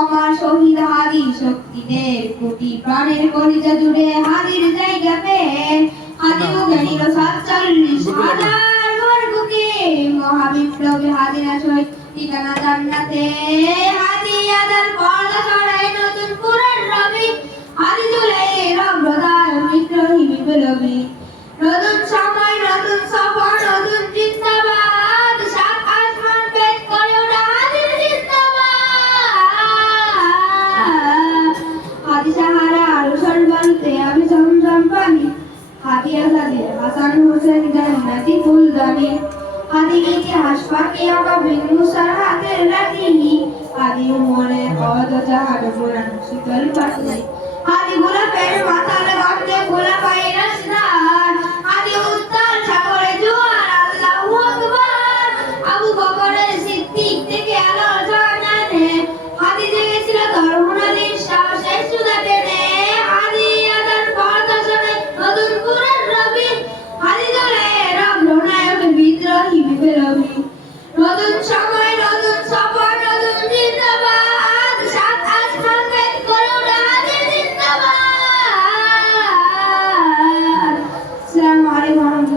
আমার শহীদ হাদি শক্তিদের কোটি প্রাণের কলিজা জুড়ে হাদির জায়গা পেয়ে হাদি মুখে নিল ৪৭,০০০ বর্গকে মহাবিপ্লবী হাদিরা শহীদ ঠিকানা জান্নাতে হাদি আদার পর্দা সরাই নতুন পুরাণ রবি হাদি তুলে রম্রদার বিদ্রোহী বিপ্লবী নতুন সময় নতুন সফর নতুন জিন্দাবাদ সাত আসমান ভেদ করে ওঠা হাদির জিন্দাবাদ হাদি সাহারা আলোসর বালতে আমি জমজম পানি হাদি আজাদের হাসান হোসেন জান্নাতি ফুলদানি হাদি ইতিহাস পাখি আকাবিন মুসার হাতের লাঠি হাদি উমরের কদ জাহাজ পুরান শীতল পাটনি হাদি গোলাপের মাথার গর্তে গোলাপ আইরাস রাত হাদি উত্তাল সাগরে জোয়ার আল্লাহু আকবার আবু বকরের সিদ্দিক থেকে আলো জানানে হাদি জেগেছিল ধর্মনদীর সাহসের সুধা টেনে হাদি আদান পর্দা শোনে নতুন পুরাণ রবি হাদি জলে রব নায়ক বিদ্রোহী বিপ্লবী নতুন সময়